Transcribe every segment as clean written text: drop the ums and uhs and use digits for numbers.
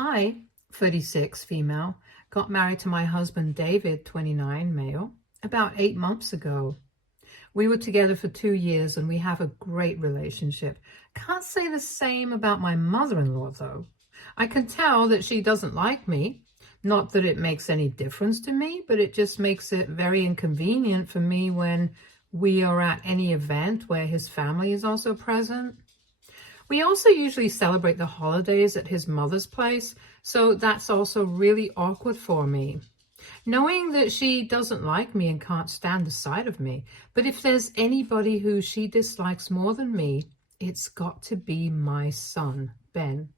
I, 36, female, got married to my husband David, 29, male, about 8 months ago. We were together for 2 years and we have a great relationship. Can't say the same about my mother-in-law though. I can tell that she doesn't like me. Not that it makes any difference to me, but it just makes it very inconvenient for me when we are at any event where his family is also present. We also usually celebrate the holidays at his mother's place, so that's also really awkward for me. Knowing that she doesn't like me and can't stand the sight of me, but if there's anybody who she dislikes more than me, it's got to be my son, Ben.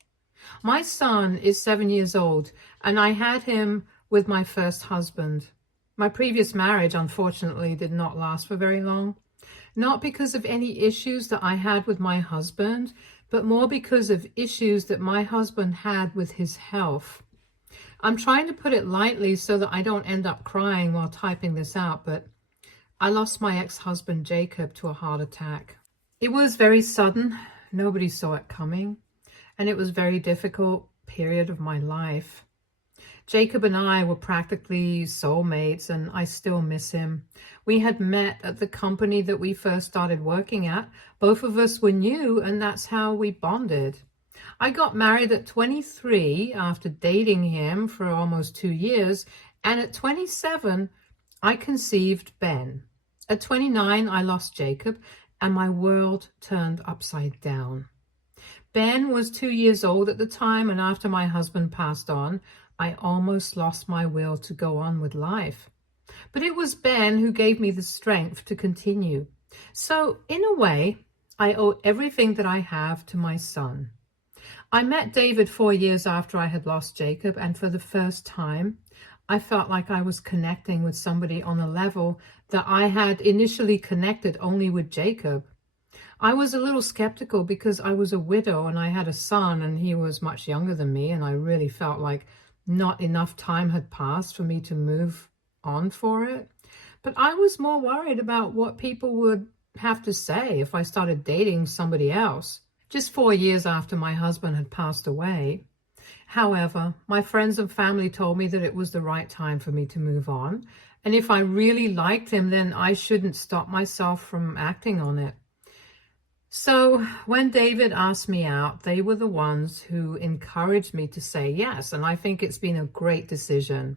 My son is 7 years old, and I had him with my first husband. My previous marriage, unfortunately, did not last for very long. Not because of any issues that I had with my husband, but more because of issues that my husband had with his health. I'm trying to put it lightly so that I don't end up crying while typing this out, but I lost my ex-husband Jacob to a heart attack. It was very sudden. Nobody saw it coming, and it was a very difficult period of my life. Jacob and I were practically soulmates, and I still miss him. We had met at the company that we first started working at. Both of us were new, and that's how we bonded. I got married at 23 after dating him for almost 2 years, and at 27, I conceived Ben. At 29, I lost Jacob, and my world turned upside down. Ben was 2 years old at the time, and after my husband passed on, I almost lost my will to go on with life. But it was Ben who gave me the strength to continue. So, in a way, I owe everything that I have to my son. I met David 4 years after I had lost Jacob, and for the first time, I felt like I was connecting with somebody on a level that I had initially connected only with Jacob. I was a little skeptical because I was a widow and I had a son and he was much younger than me, and I really felt like not enough time had passed for me to move on for it. But I was more worried about what people would have to say if I started dating somebody else, just 4 years after my husband had passed away. However, my friends and family told me that it was the right time for me to move on, and if I really liked him, then I shouldn't stop myself from acting on it. So when David asked me out, they were the ones who encouraged me to say yes, and I think it's been a great decision.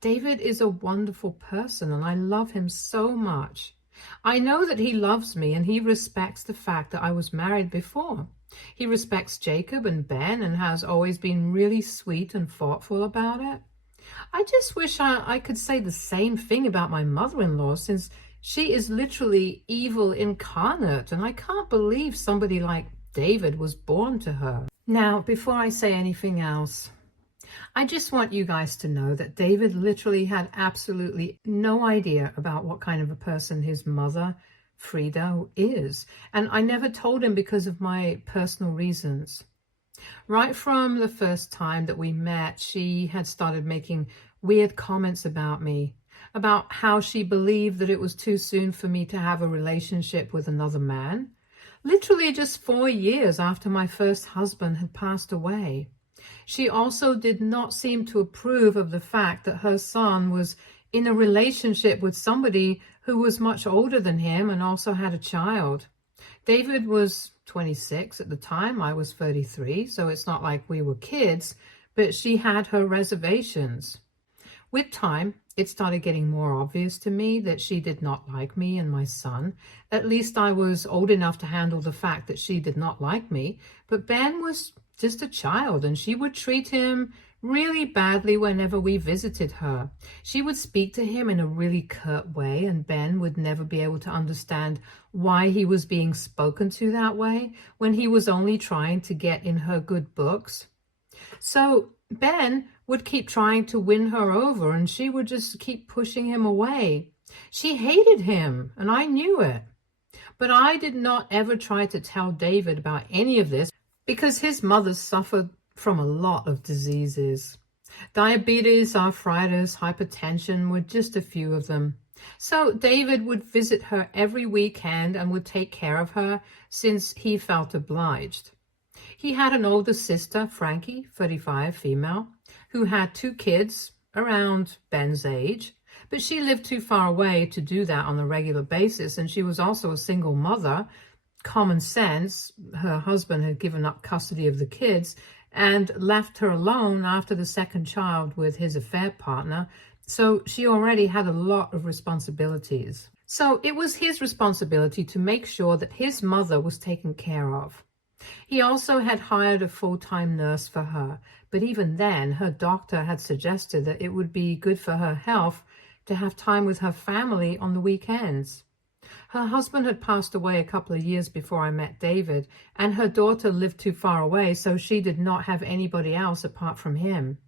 David is a wonderful person, and I love him so much. I know that he loves me, and he respects the fact that I was married before. He respects Jacob and Ben and has always been really sweet and thoughtful about it. I just wish I could say the same thing about my mother-in-law, since she is literally evil incarnate, and I can't believe somebody like David was born to her. Now, before I say anything else, I just want you guys to know that David literally had absolutely no idea about what kind of a person his mother, Frida, is. And I never told him because of my personal reasons. Right from the first time that we met, she had started making weird comments about me, about how she believed that it was too soon for me to have a relationship with another man. Literally just 4 years after my first husband had passed away. She also did not seem to approve of the fact that her son was in a relationship with somebody who was much older than him and also had a child. David was 26 at the time, I was 33, so it's not like we were kids, but she had her reservations. With time, it started getting more obvious to me that she did not like me and my son. At least I was old enough to handle the fact that she did not like me, but Ben was just a child, and she would treat him really badly whenever we visited her. She would speak to him in a really curt way, and Ben would never be able to understand why he was being spoken to that way when he was only trying to get in her good books. So Ben would keep trying to win her over, and she would just keep pushing him away. She hated him, and I knew it. But I did not ever try to tell David about any of this because his mother suffered from a lot of diseases. Diabetes, arthritis, hypertension were just a few of them. So David would visit her every weekend and would take care of her since he felt obliged. He had an older sister, Frankie, 35, female, who had 2 kids around Ben's age, but she lived too far away to do that on a regular basis, and she was also a single mother. Common sense, her husband had given up custody of the kids and left her alone after the second child with his affair partner, so she already had a lot of responsibilities. So it was his responsibility to make sure that his mother was taken care of. He also had hired a full-time nurse for her, but even then, her doctor had suggested that it would be good for her health to have time with her family on the weekends. Her husband had passed away a couple of years before I met David, and her daughter lived too far away, so she did not have anybody else apart from him.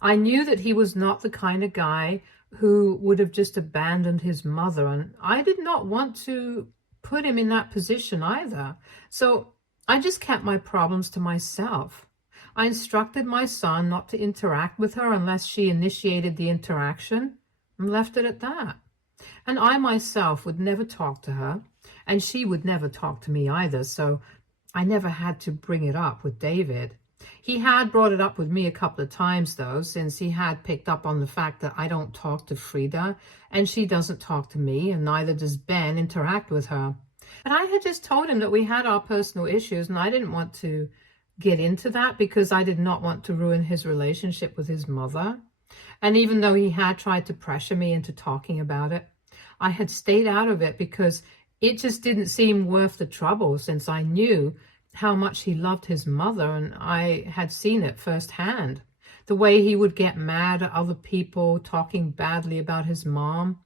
I knew that he was not the kind of guy who would have just abandoned his mother, and I did not want to put him in that position either. So I just kept my problems to myself. I instructed my son not to interact with her unless she initiated the interaction, and left it at that. And I myself would never talk to her, and she would never talk to me either, so I never had to bring it up with David. He had brought it up with me a couple of times, though, since he had picked up on the fact that I don't talk to Frida, and she doesn't talk to me, and neither does Ben interact with her. But I had just told him that we had our personal issues, and I didn't want to get into that because I did not want to ruin his relationship with his mother. And even though he had tried to pressure me into talking about it, I had stayed out of it because it just didn't seem worth the trouble, since I knew how much he loved his mother, and I had seen it firsthand. The way he would get mad at other people talking badly about his mom.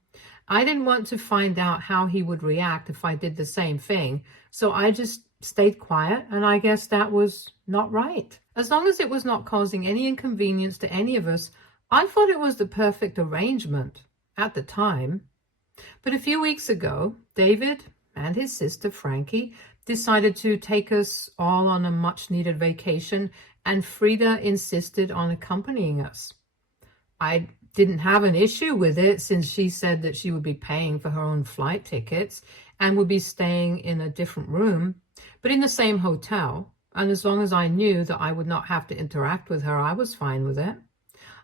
I didn't want to find out how he would react if I did the same thing, so I just stayed quiet, and I guess that was not right. As long as it was not causing any inconvenience to any of us, I thought it was the perfect arrangement at the time. But a few weeks ago, David and his sister Frankie decided to take us all on a much-needed vacation, and Frida insisted on accompanying us. I didn't have an issue with it, since she said that she would be paying for her own flight tickets and would be staying in a different room, but in the same hotel. And as long as I knew that I would not have to interact with her, I was fine with it.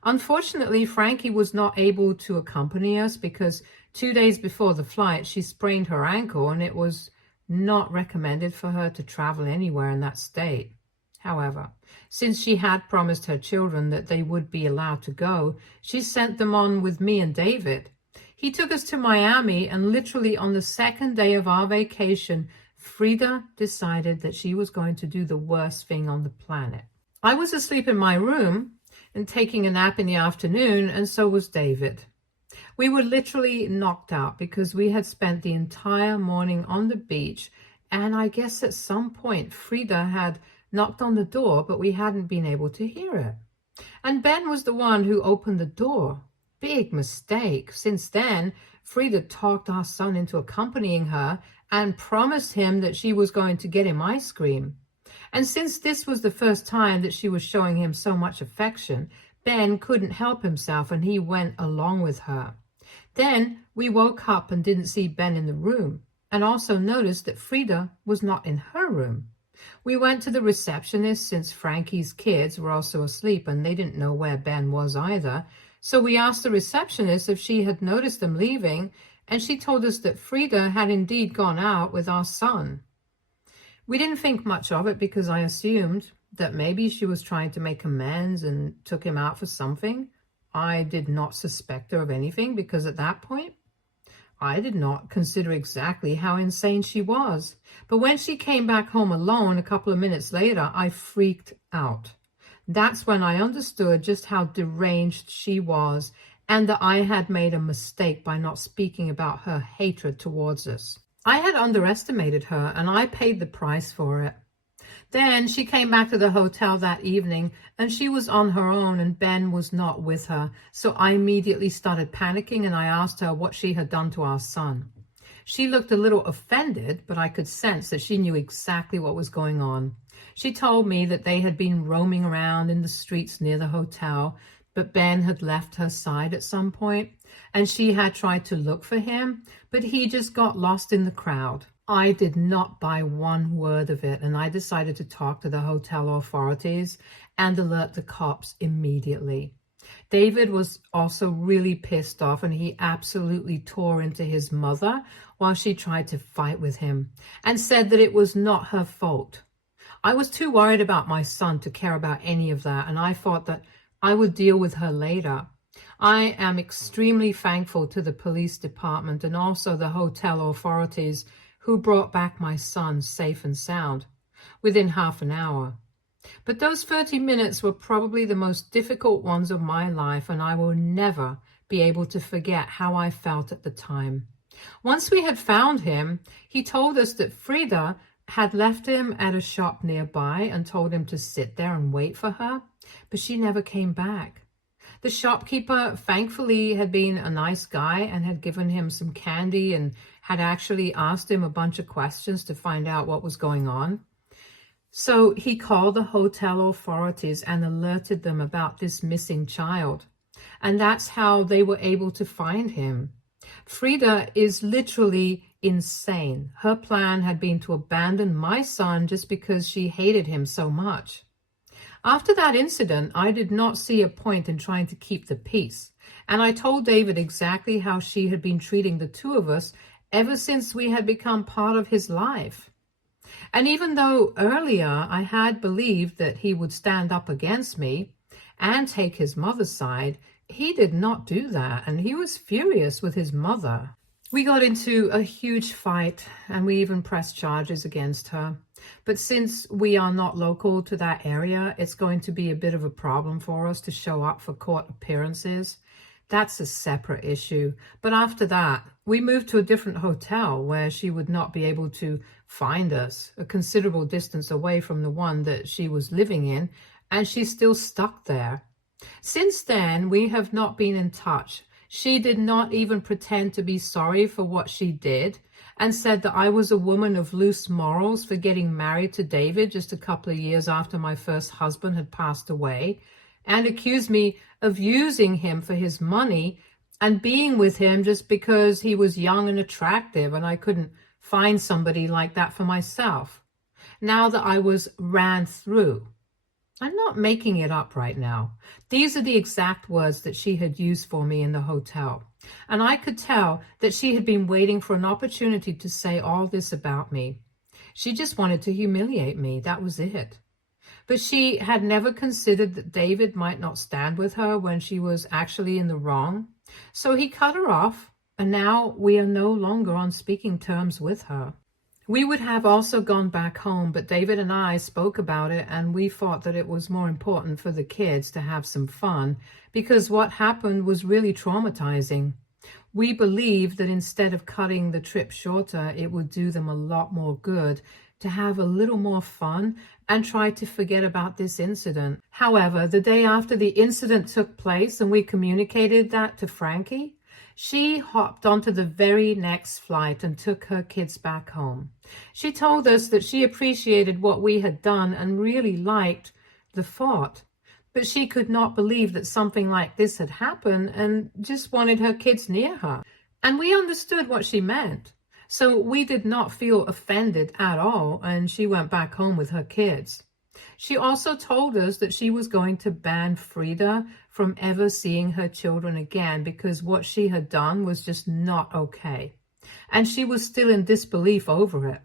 Unfortunately, Frankie was not able to accompany us because 2 days before the flight, she sprained her ankle, and it was not recommended for her to travel anywhere in that state. However, since she had promised her children that they would be allowed to go, she sent them on with me and David. He took us to Miami, and literally on the second day of our vacation, Frida decided that she was going to do the worst thing on the planet. I was asleep in my room and taking a nap in the afternoon, and so was David. We were literally knocked out because we had spent the entire morning on the beach, and I guess at some point Frida had knocked on the door, but we hadn't been able to hear it. And Ben was the one who opened the door. Big mistake. Since then, Frida talked our son into accompanying her and promised him that she was going to get him ice cream. And since this was the first time that she was showing him so much affection, Ben couldn't help himself, and he went along with her. Then we woke up and didn't see Ben in the room, and also noticed that Frida was not in her room. We went to the receptionist, since Frankie's kids were also asleep and they didn't know where Ben was either. So we asked the receptionist if she had noticed them leaving, and she told us that Frida had indeed gone out with our son. We didn't think much of it because I assumed that maybe she was trying to make amends and took him out for something. I did not suspect her of anything because at that point, I did not consider exactly how insane she was. But when she came back home alone a couple of minutes later, I freaked out. That's when I understood just how deranged she was, and that I had made a mistake by not speaking about her hatred towards us. I had underestimated her, and I paid the price for it. Then she came back to the hotel that evening, and she was on her own, and Ben was not with her. So I immediately started panicking, and I asked her what she had done to our son. She looked a little offended, but I could sense that she knew exactly what was going on. She told me that they had been roaming around in the streets near the hotel, but Ben had left her side at some point, and she had tried to look for him, but he just got lost in the crowd. I did not buy one word of it, and I decided to talk to the hotel authorities and alert the cops immediately. David was also really pissed off, and he absolutely tore into his mother while she tried to fight with him and said that it was not her fault. I was too worried about my son to care about any of that, and I thought that I would deal with her later. I am extremely thankful to the police department and also the hotel authorities who brought back my son safe and sound within half an hour. But those 30 minutes were probably the most difficult ones of my life, and I will never be able to forget how I felt at the time. Once we had found him, he told us that Frida had left him at a shop nearby and told him to sit there and wait for her, but she never came back. The shopkeeper, thankfully, had been a nice guy and had given him some candy and had actually asked him a bunch of questions to find out what was going on. So he called the hotel authorities and alerted them about this missing child. And that's how they were able to find him. Frida is literally insane. Her plan had been to abandon my son just because she hated him so much. After that incident, I did not see a point in trying to keep the peace, and I told David exactly how she had been treating the two of us ever since we had become part of his life. And even though earlier I had believed that he would stand up against me and take his mother's side, he did not do that, and he was furious with his mother. We got into a huge fight, and we even pressed charges against her. But since we are not local to that area, it's going to be a bit of a problem for us to show up for court appearances. That's a separate issue. But after that, we moved to a different hotel where she would not be able to find us, a considerable distance away from the one that she was living in, and she's still stuck there. Since then, we have not been in touch. She did not even pretend to be sorry for what she did and said that I was a woman of loose morals for getting married to David just a couple of years after my first husband had passed away, and accused me of using him for his money and being with him just because he was young and attractive and I couldn't find somebody like that for myself. Now that I was ran through. I'm not making it up right now. These are the exact words that she had used for me in the hotel. And I could tell that she had been waiting for an opportunity to say all this about me. She just wanted to humiliate me. That was it. But she had never considered that David might not stand with her when she was actually in the wrong. So he cut her off, and now we are no longer on speaking terms with her. We would have also gone back home, but David and I spoke about it, and we thought that it was more important for the kids to have some fun because what happened was really traumatizing. We believed that instead of cutting the trip shorter, it would do them a lot more good to have a little more fun and try to forget about this incident. However, the day after the incident took place and we communicated that to Frankie, she hopped onto the very next flight and took her kids back home. She told us that she appreciated what we had done and really liked the thought, but she could not believe that something like this had happened and just wanted her kids near her. And we understood what she meant. So we did not feel offended at all, and she went back home with her kids. She also told us that she was going to ban Frida from ever seeing her children again because what she had done was just not okay. And she was still in disbelief over it.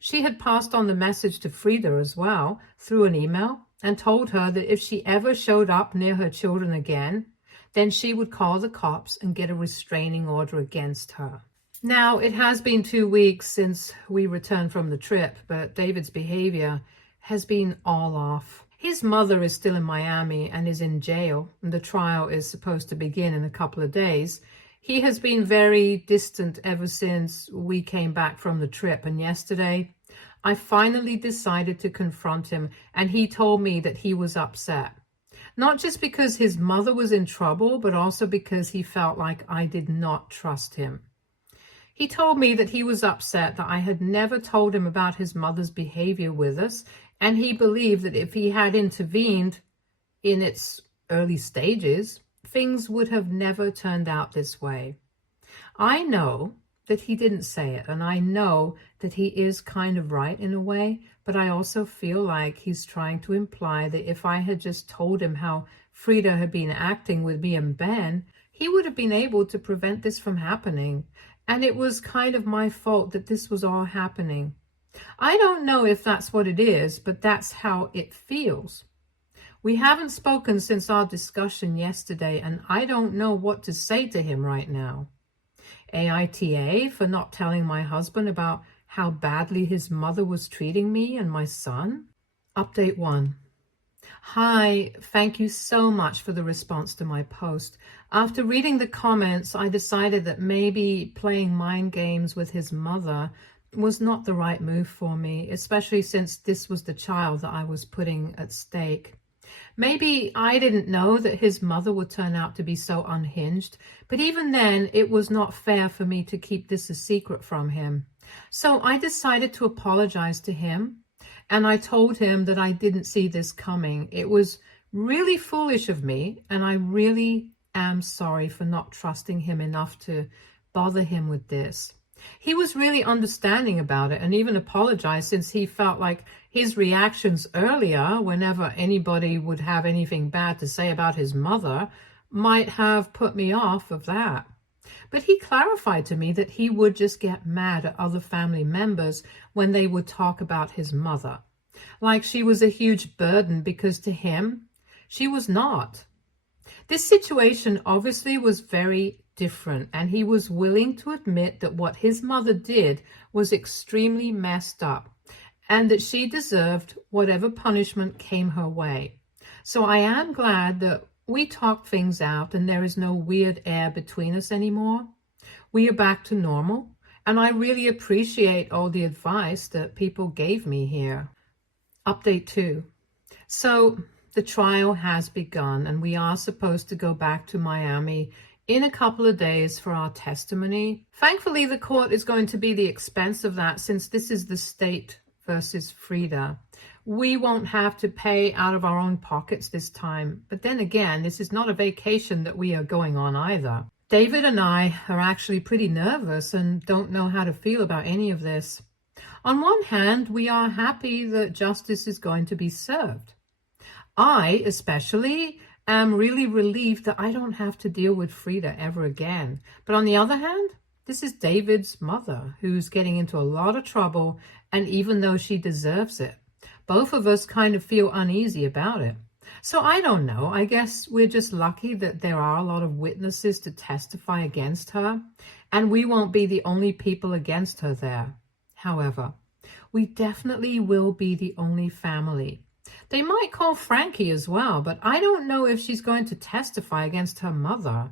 She had passed on the message to Frida as well through an email and told her that if she ever showed up near her children again, then she would call the cops and get a restraining order against her. Now, it has been 2 weeks since we returned from the trip, but David's behavior has been all off. His mother is still in Miami and is in jail, and the trial is supposed to begin in a couple of days. He has been very distant ever since we came back from the trip, and yesterday I finally decided to confront him, and he told me that he was upset. Not just because his mother was in trouble, but also because he felt like I did not trust him. He told me that he was upset that I had never told him about his mother's behavior with us, and he believed that if he had intervened in its early stages, things would have never turned out this way. I know that he didn't say it. And I know that he is kind of right in a way, but I also feel like he's trying to imply that if I had just told him how Frida had been acting with me and Ben, he would have been able to prevent this from happening. And it was kind of my fault that this was all happening. I don't know if that's what it is, but that's how it feels. We haven't spoken since our discussion yesterday, and I don't know what to say to him right now. AITA for not telling my husband about how badly his mother was treating me and my son. Update 1. Hi, thank you so much for the response to my post. After reading the comments, I decided that maybe playing mind games with his mother was not the right move for me, especially since this was the child that I was putting at stake. Maybe I didn't know that his mother would turn out to be so unhinged, but even then, it was not fair for me to keep this a secret from him. So I decided to apologize to him, and I told him that I didn't see this coming. It was really foolish of me, and I really am sorry for not trusting him enough to bother him with this. He was really understanding about it and even apologized, since he felt like his reactions earlier, whenever anybody would have anything bad to say about his mother, might have put me off of that. But he clarified to me that he would just get mad at other family members when they would talk about his mother, like she was a huge burden, because to him, she was not. This situation obviously was very different, and he was willing to admit that what his mother did was extremely messed up, and that she deserved whatever punishment came her way. So I am glad that we talked things out and there is no weird air between us anymore. We are back to normal, and I really appreciate all the advice that people gave me here. Update 2. So the trial has begun, and we are supposed to go back to Miami in a couple of days for our testimony. Thankfully, the court is going to be the expense of that, since this is the state versus Frida. We won't have to pay out of our own pockets this time. But then again, this is not a vacation that we are going on either. David and I are actually pretty nervous and don't know how to feel about any of this. On one hand, we are happy that justice is going to be served. I, especially, am really relieved that I don't have to deal with Frida ever again. But on the other hand, this is David's mother, who's getting into a lot of trouble, and even though she deserves it, both of us kind of feel uneasy about it. So I don't know, I guess we're just lucky that there are a lot of witnesses to testify against her, and we won't be the only people against her there. However, we definitely will be the only family. They might call Frankie as well, but I don't know if she's going to testify against her mother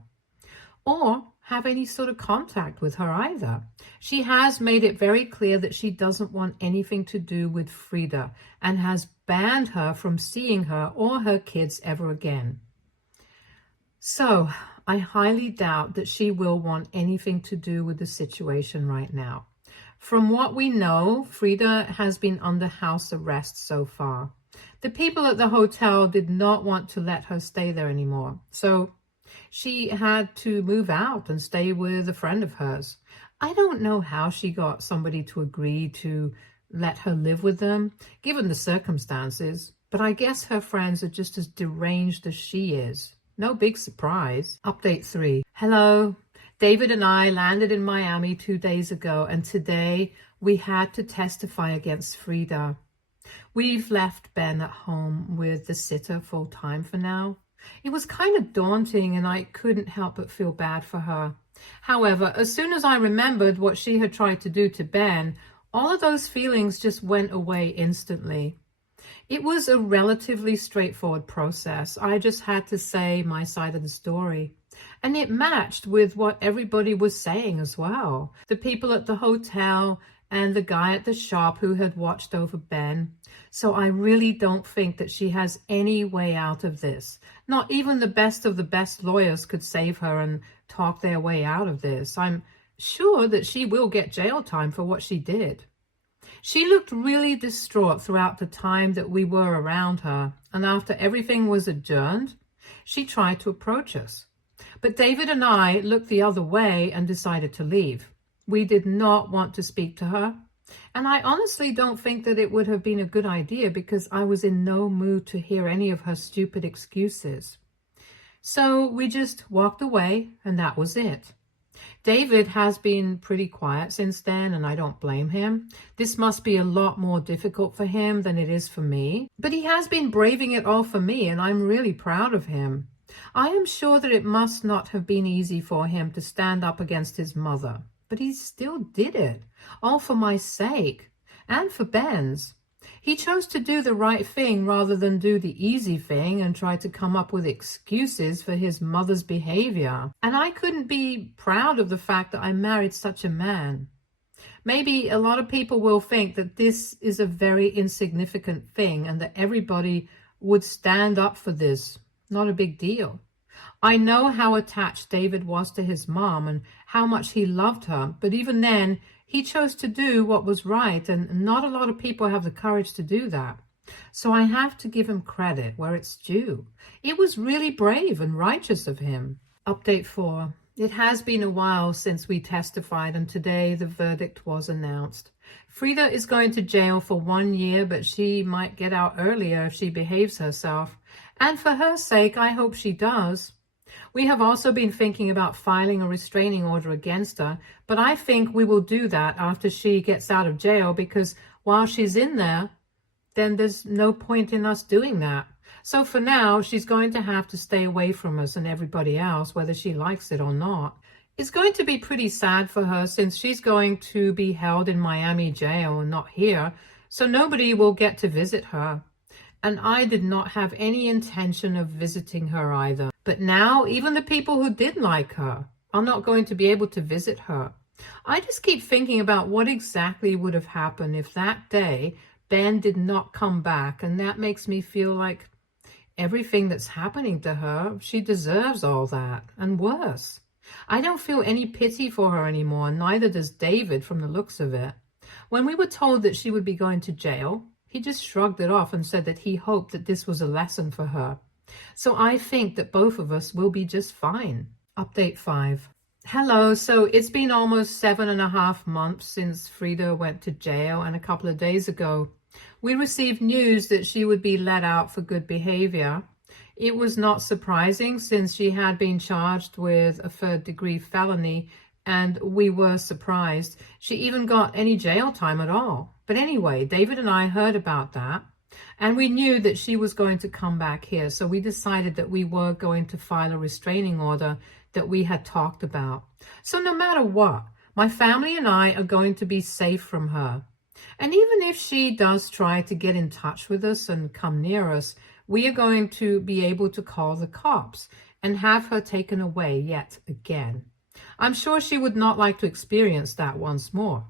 or have any sort of contact with her either. She has made it very clear that she doesn't want anything to do with Frida and has banned her from seeing her or her kids ever again. So I highly doubt that she will want anything to do with the situation right now. From what we know, Frida has been under house arrest so far. The people at the hotel did not want to let her stay there anymore, so she had to move out and stay with a friend of hers. I don't know how she got somebody to agree to let her live with them, given the circumstances, but I guess her friends are just as deranged as she is. No big surprise. Update 3. Hello. David and I landed in Miami 2 days ago, and today we had to testify against Frida. We've left Ben at home with the sitter full time for now. It was kind of daunting, and I couldn't help but feel bad for her. However, as soon as I remembered what she had tried to do to Ben, all of those feelings just went away instantly. It was a relatively straightforward process. I just had to say my side of the story. And it matched with what everybody was saying as well. The people at the hotel and the guy at the shop who had watched over Ben. So I really don't think that she has any way out of this. Not even the best of the best lawyers could save her and talk their way out of this. I'm sure that she will get jail time for what she did. She looked really distraught throughout the time that we were around her, and after everything was adjourned, she tried to approach us. But David and I looked the other way and decided to leave. We did not want to speak to her. And I honestly don't think that it would have been a good idea because I was in no mood to hear any of her stupid excuses. So we just walked away, and that was it. David has been pretty quiet since then, and I don't blame him. This must be a lot more difficult for him than it is for me. But he has been braving it all for me, and I'm really proud of him. I am sure that it must not have been easy for him to stand up against his mother, but he still did it, all for my sake, and for Ben's. He chose to do the right thing rather than do the easy thing and try to come up with excuses for his mother's behavior. And I couldn't be proud of the fact that I married such a man. Maybe a lot of people will think that this is a very insignificant thing and that everybody would stand up for this. Not a big deal. I know how attached David was to his mom and how much he loved her, but even then, he chose to do what was right, and not a lot of people have the courage to do that. So I have to give him credit where it's due. It was really brave and righteous of him. Update 4. It has been a while since we testified, and today the verdict was announced. Frida is going to jail for 1 year, but she might get out earlier if she behaves herself. And for her sake, I hope she does. We have also been thinking about filing a restraining order against her, but I think we will do that after she gets out of jail because while she's in there, then there's no point in us doing that. So for now, she's going to have to stay away from us and everybody else, whether she likes it or not. It's going to be pretty sad for her since she's going to be held in Miami jail and not here, so nobody will get to visit her. And I did not have any intention of visiting her either. But now, even the people who did like her are not going to be able to visit her. I just keep thinking about what exactly would have happened if that day Ben did not come back, and that makes me feel like everything that's happening to her, she deserves all that, and worse. I don't feel any pity for her anymore, neither does David from the looks of it. When we were told that she would be going to jail, he just shrugged it off and said that he hoped that this was a lesson for her. So I think that both of us will be just fine. Update 5. Hello, so it's been almost 7.5 months since Frida went to jail, and a couple of days ago, we received news that she would be let out for good behavior. It was not surprising since she had been charged with a third-degree felony, and we were surprised she even got any jail time at all. But anyway, David and I heard about that, and we knew that she was going to come back here, so we decided that we were going to file a restraining order that we had talked about. So no matter what, my family and I are going to be safe from her. And even if she does try to get in touch with us and come near us, we are going to be able to call the cops and have her taken away yet again. I'm sure she would not like to experience that once more.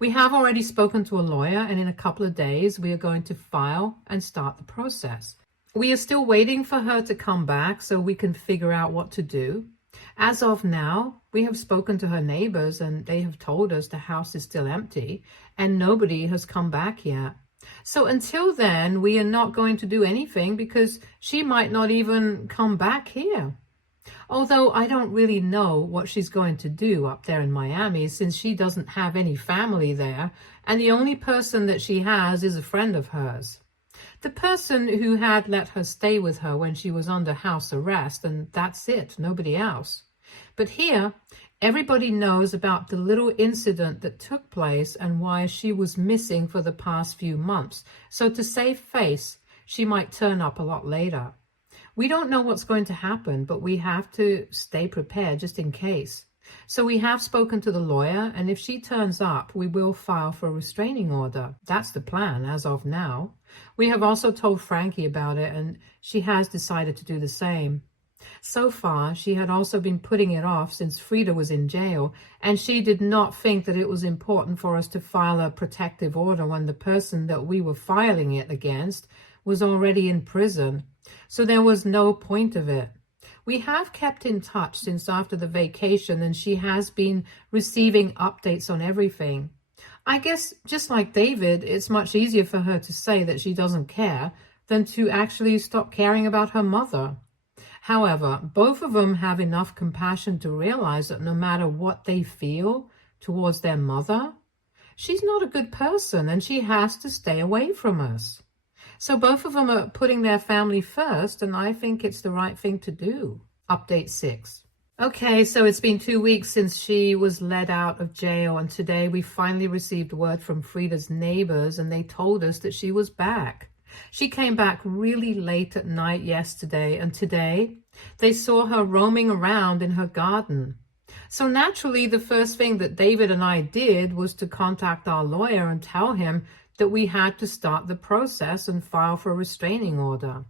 We have already spoken to a lawyer, and in a couple of days we are going to file and start the process. We are still waiting for her to come back so we can figure out what to do. As of now, we have spoken to her neighbors and they have told us the house is still empty and nobody has come back yet. So until then, we are not going to do anything because she might not even come back here. Although I don't really know what she's going to do up there in Miami since she doesn't have any family there and the only person that she has is a friend of hers. The person who had let her stay with her when she was under house arrest, and that's it, nobody else. But here, everybody knows about the little incident that took place and why she was missing for the past few months. So to save face, she might turn up a lot later. We don't know what's going to happen, but we have to stay prepared just in case. So we have spoken to the lawyer, and if she turns up, we will file for a restraining order. That's the plan as of now. We have also told Frankie about it, and she has decided to do the same. So far, she had also been putting it off since Frida was in jail, and she did not think that it was important for us to file a protective order when the person that we were filing it against was already in prison. So there was no point of it. We have kept in touch since after the vacation, and she has been receiving updates on everything. I guess, just like David, it's much easier for her to say that she doesn't care than to actually stop caring about her mother. However, both of them have enough compassion to realize that no matter what they feel, towards their mother. She's not a good person and she has to stay away from us. So both of them are putting their family first, and I think it's the right thing to do. Update 6. Okay, so it's been 2 weeks since she was let out of jail, and today we finally received word from Frida's neighbors, and they told us that she was back. She came back really late at night yesterday, and today they saw her roaming around in her garden. So naturally, the first thing that David and I did was to contact our lawyer and tell him that we had to start the process and file for a restraining order.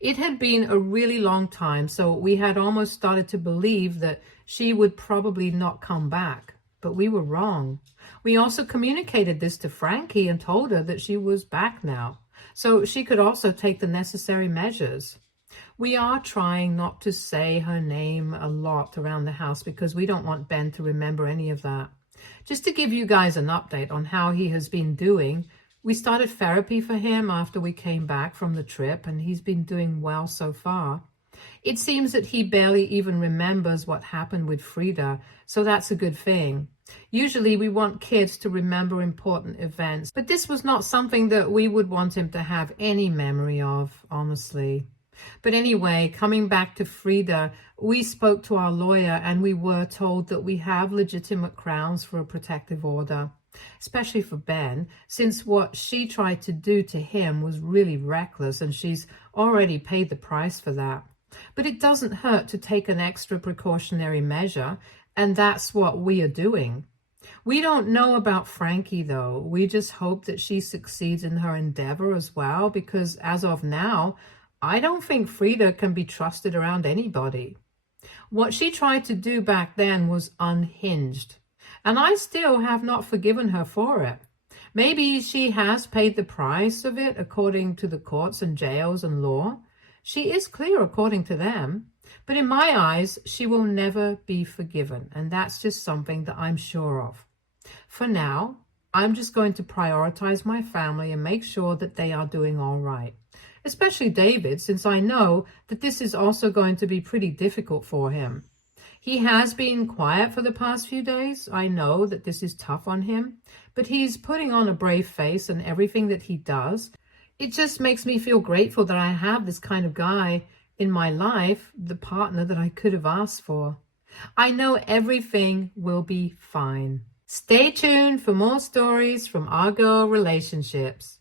It had been a really long time, so we had almost started to believe that she would probably not come back. But we were wrong. We also communicated this to Frankie and told her that she was back now, so she could also take the necessary measures. We are trying not to say her name a lot around the house because we don't want Ben to remember any of that. Just to give you guys an update on how he has been doing, we started therapy for him after we came back from the trip, and he's been doing well so far. It seems that he barely even remembers what happened with Frida, so that's a good thing. Usually we want kids to remember important events, but this was not something that we would want him to have any memory of, honestly. But anyway, coming back to Frida, we spoke to our lawyer and we were told that we have legitimate grounds for a protective order, especially for Ben, since what she tried to do to him was really reckless and she's already paid the price for that. But it doesn't hurt to take an extra precautionary measure, and that's what we are doing. We don't know about Frankie, though. We just hope that she succeeds in her endeavor as well, because as of now, I don't think Frida can be trusted around anybody. What she tried to do back then was unhinged, and I still have not forgiven her for it. Maybe she has paid the price of it according to the courts and jails and law. She is clear according to them, but in my eyes, she will never be forgiven, and that's just something that I'm sure of. For now, I'm just going to prioritize my family and make sure that they are doing all right. Especially David, since I know that this is also going to be pretty difficult for him. He has been quiet for the past few days. I know that this is tough on him, but he's putting on a brave face in everything that he does. It just makes me feel grateful that I have this kind of guy in my life, the partner that I could have asked for. I know everything will be fine. Stay tuned for more stories from our girl relationships.